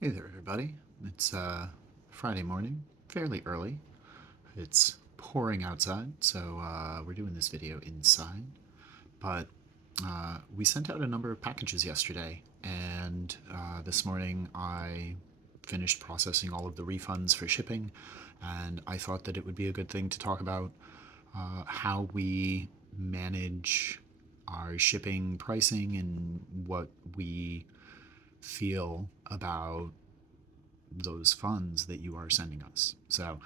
Hey there, everybody. It's Friday morning, fairly early. It's pouring outside, so we're doing this video inside. But we sent out a number of packages yesterday, and this morning I finished processing all of the refunds for shipping, and I thought that it would be a good thing to talk about how we manage our shipping pricing and what we feel about those funds that you are sending us. So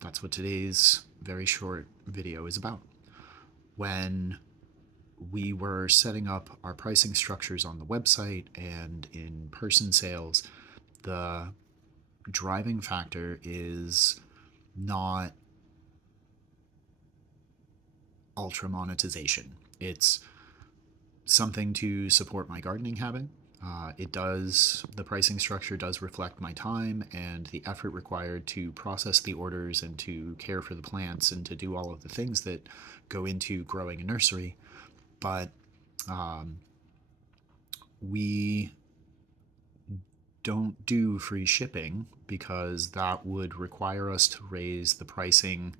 that's what today's very short video is about. When we were setting up our pricing structures on the website and in person sales, the driving factor is not ultra monetization. It's something to support my gardening habit. The pricing structure does reflect my time and the effort required to process the orders and to care for the plants and to do all of the things that go into growing a nursery. But we don't do free shipping because that would require us to raise the pricing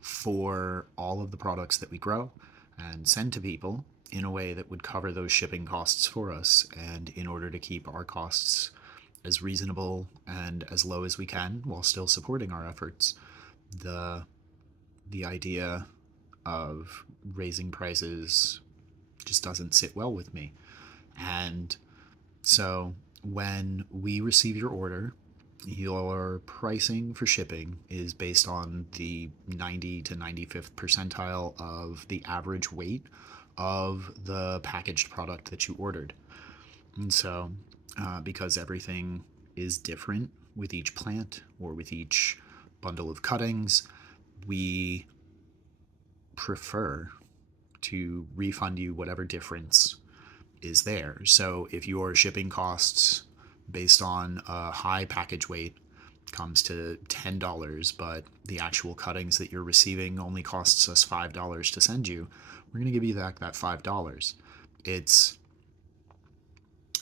for all of the products that we grow and send to people in a way that would cover those shipping costs for us. And in order to keep our costs as reasonable and as low as we can while still supporting our efforts, the the idea of raising prices just doesn't sit well with me. And so when we receive your order, your pricing for shipping is based on the 90 to 95th percentile of the average weight of the packaged product that you ordered. And so, because everything is different with each plant or with each bundle of cuttings, we prefer to refund you whatever difference is there. So if your shipping costs based on a high package weight comes to $10, but the actual cuttings that you're receiving only costs us $5 to send you, we're going to give you back that $5. It's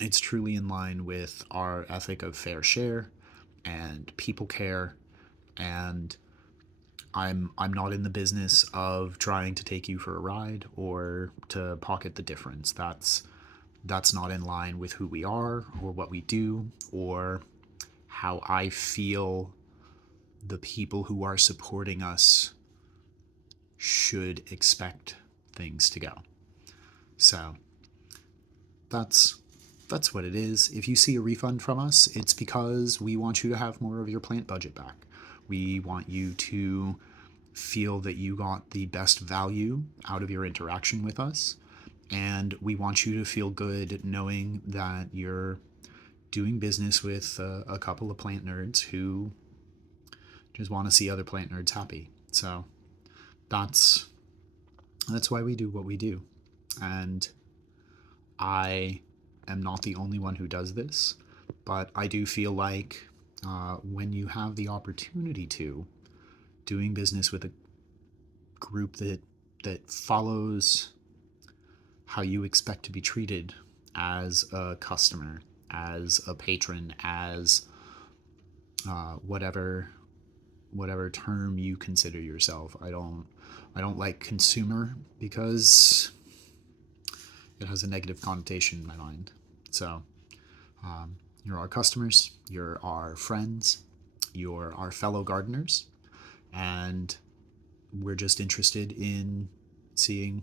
it's truly in line with our ethic of fair share and people care, and I'm not in the business of trying to take you for a ride or to pocket the difference. That's not in line with who we are or what we do or how I feel the people who are supporting us should expect things to go. So that's that's what it is. If you see a refund from us, it's because we want you to have more of your plant budget back. We want you to feel that you got the best value out of your interaction with us. And we want you to feel good knowing that you're doing business with a couple of plant nerds who just want to see other plant nerds happy. So that's that's why we do what we do. And I am not the only one who does this, but I do feel like when you have the opportunity to, doing business with a group that follows how you expect to be treated as a customer, as a patron, as whatever term you consider yourself. I don't like consumer because it has a negative connotation in my mind. So you're our customers, you're our friends, you're our fellow gardeners, and we're just interested in seeing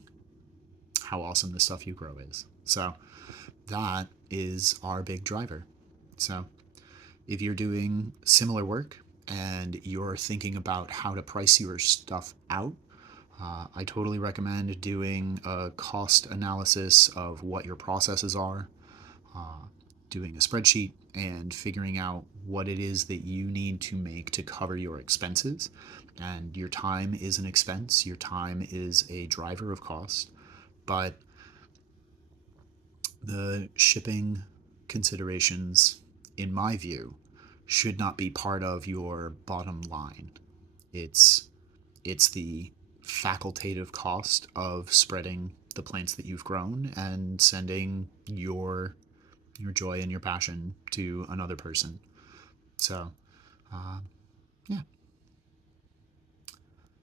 how awesome the stuff you grow is. So that is our big driver. So if you're doing similar work and you're thinking about how to price your stuff out, I totally recommend doing a cost analysis of what your processes are, doing a spreadsheet, and figuring out what it is that you need to make to cover your expenses. And your time is an expense, your time is a driver of cost, but the shipping considerations, in my view, should not be part of your bottom line. It's it's the facultative cost of spreading the plants that you've grown and sending your your joy and your passion to another person. So, yeah,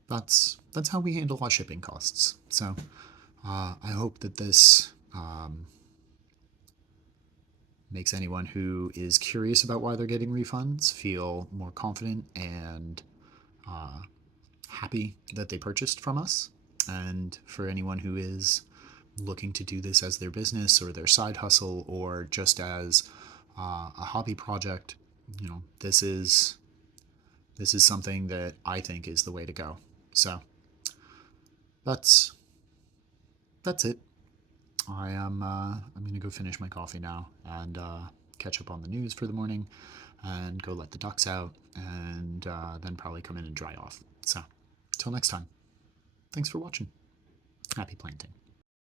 that's how we handle our shipping costs. So, I hope that this makes anyone who is curious about why they're getting refunds feel more confident and happy that they purchased from us. And for anyone who is looking to do this as their business or their side hustle or just as a hobby project, this is something that I think is the way to go. So that's that's it. I'm gonna go finish my coffee now and catch up on the news for the morning, and go let the ducks out, and then probably come in and dry off. So, till next time. Thanks for watching. Happy planting.